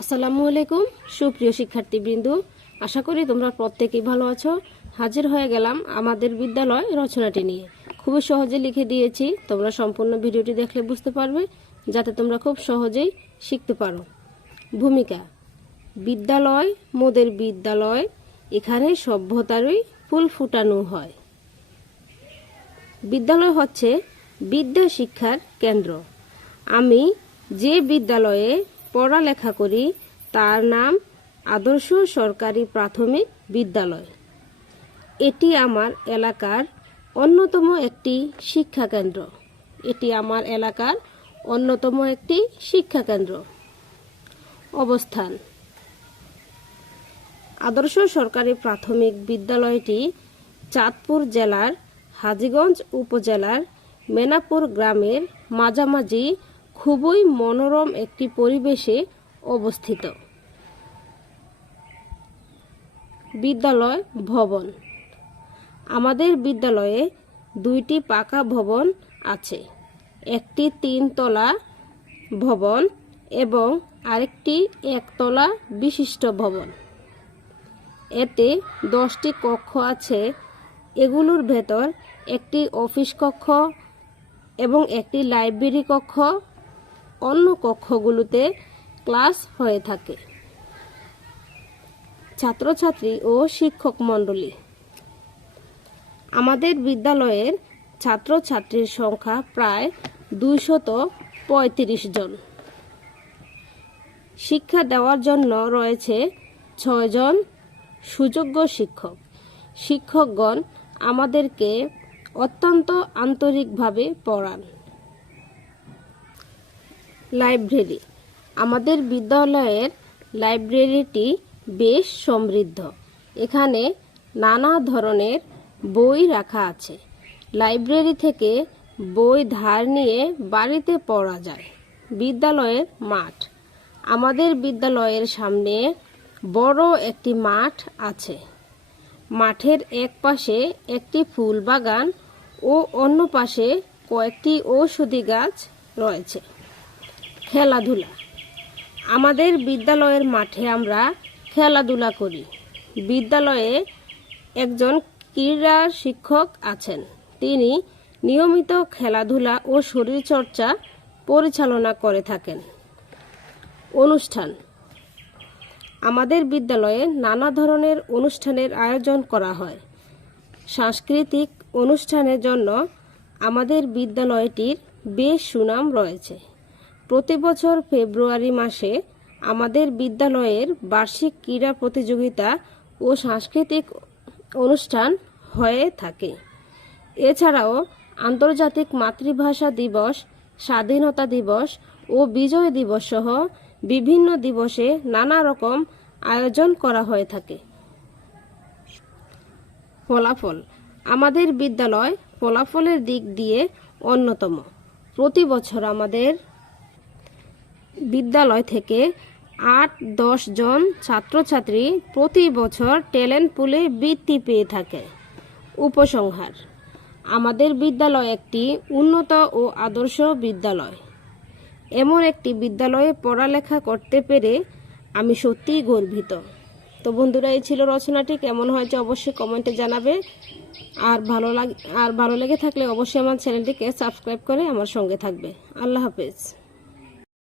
আসসালামু আলাইকুম সুপ্রিয় শিক্ষার্থীবৃন্দ, আশা করি তোমরা প্রত্যেকেই ভালো আছো। হাজির হয়ে গেলাম আমাদের বিদ্যালয় রচনাটি নিয়ে। খুবই সহজে লিখে দিয়েছি, তোমরা সম্পূর্ণ ভিডিওটি দেখলে বুঝতে পারবে, যাতে তোমরা খুব সহজেই শিখতে পারো। ভূমিকা: বিদ্যালয় মোদের বিদ্যালয়, এখানে সভ্যতারই ফুল ফুটানো হয়। বিদ্যালয় হচ্ছে বিদ্যা শিক্ষার কেন্দ্র। আমি যে বিদ্যালয়ে পড়ালেখা করি তার নাম আদর্শ সরকারি প্রাথমিক বিদ্যালয়। এটি আমার এলাকার অন্যতম একটি শিক্ষা কেন্দ্র। অবস্থান: আদর্শ সরকারি প্রাথমিক বিদ্যালয়টি চাঁদপুর জেলার হাজীগঞ্জ উপজেলার মেনাপুর গ্রামের মাঝামাঝি খুবই মনোরম একটি পরিবেশে অবস্থিত। বিদ্যালয় ভবন: আমাদের বিদ্যালয়ে দুইটি পাকা ভবন আছে, একটি 3 তলা ভবন এবং আরেকটি 1 তলা বিশিষ্ট ভবন। এতে 10টি কক্ষ আছে। এগুলোর ভেতর একটি অফিস কক্ষ এবং একটি লাইব্রেরি কক্ষ, অন্য কক্ষগুলোতে ক্লাস হয়ে থাকে। ছাত্রছাত্রী ও শিক্ষক মণ্ডলী: আমাদের বিদ্যালয়ের ছাত্রছাত্রীর সংখ্যা প্রায় 235 জন। শিক্ষা দেওয়ার জন্য রয়েছে 6 জন সুযোগ্য শিক্ষক। শিক্ষকগণ আমাদেরকে অত্যন্ত আন্তরিকভাবে পড়ান। লাইব্রেরি: আমাদের বিদ্যালয়ের লাইব্রেরিটি বেশ সমৃদ্ধ। এখানে নানা ধরনের বই রাখা আছে। লাইব্রেরি থেকে বই ধার নিয়ে বাড়িতে পড়া যায়। বিদ্যালয়ের মাঠ: আমাদের বিদ্যালয়ের সামনে বড় একটি মাঠ আছে। মাঠের এক পাশে একটি ফুল বাগান ও অন্য পাশে কয়েকটি ঔষধি গাছ রয়েছে। খেলাধুলা: আমাদের বিদ্যালয়ের মাঠে আমরা খেলাধুলা করি। বিদ্যালয়ে একজন ক্রীড়া শিক্ষক আছেন, তিনি নিয়মিত খেলাধুলা ও শরীরচর্চা পরিচালনা করে থাকেন। অনুষ্ঠান: আমাদের বিদ্যালয়ে নানা ধরনের অনুষ্ঠানের আয়োজন করা হয়। সাংস্কৃতিক অনুষ্ঠানের জন্য আমাদের বিদ্যালয়টির বেশ সুনাম রয়েছে। প্রতি বছর ফেব্রুয়ারি মাসে আমাদের বিদ্যালয়ের বার্ষিক ক্রীড়া প্রতিযোগিতা ও সাংস্কৃতিক অনুষ্ঠান হয়ে থাকে। এছাড়াও আন্তর্জাতিক মাতৃভাষা দিবস, স্বাধীনতা দিবস ও বিজয় দিবস সহ বিভিন্ন দিবসে নানা রকম আয়োজন করা হয়ে থাকে। ফলাফল: আমাদের বিদ্যালয় ফলাফলের দিক দিয়ে অন্যতম। প্রতি বছর আমাদের বিদ্যালয় থেকে 8-10 জন ছাত্রছাত্রী প্রতি বছর ট্যালেন্ট পুলে বৃত্তি পেয়ে থাকে। উপসংহার: আমাদের বিদ্যালয় একটি উন্নত ও আদর্শ বিদ্যালয়। এমন একটি বিদ্যালয়ে পড়ালেখা করতে পেরে আমি সত্যিই গর্বিত। তো বন্ধুরা, এই ছিল রচনাটি। কেমন হয়েছে অবশ্যই কমেন্টে জানাবে। আর ভালো লেগে থাকলে অবশ্যই আমার চ্যানেলটিকে সাবস্ক্রাইব করে আমার সঙ্গে থাকবে। আল্লাহ হাফেজ।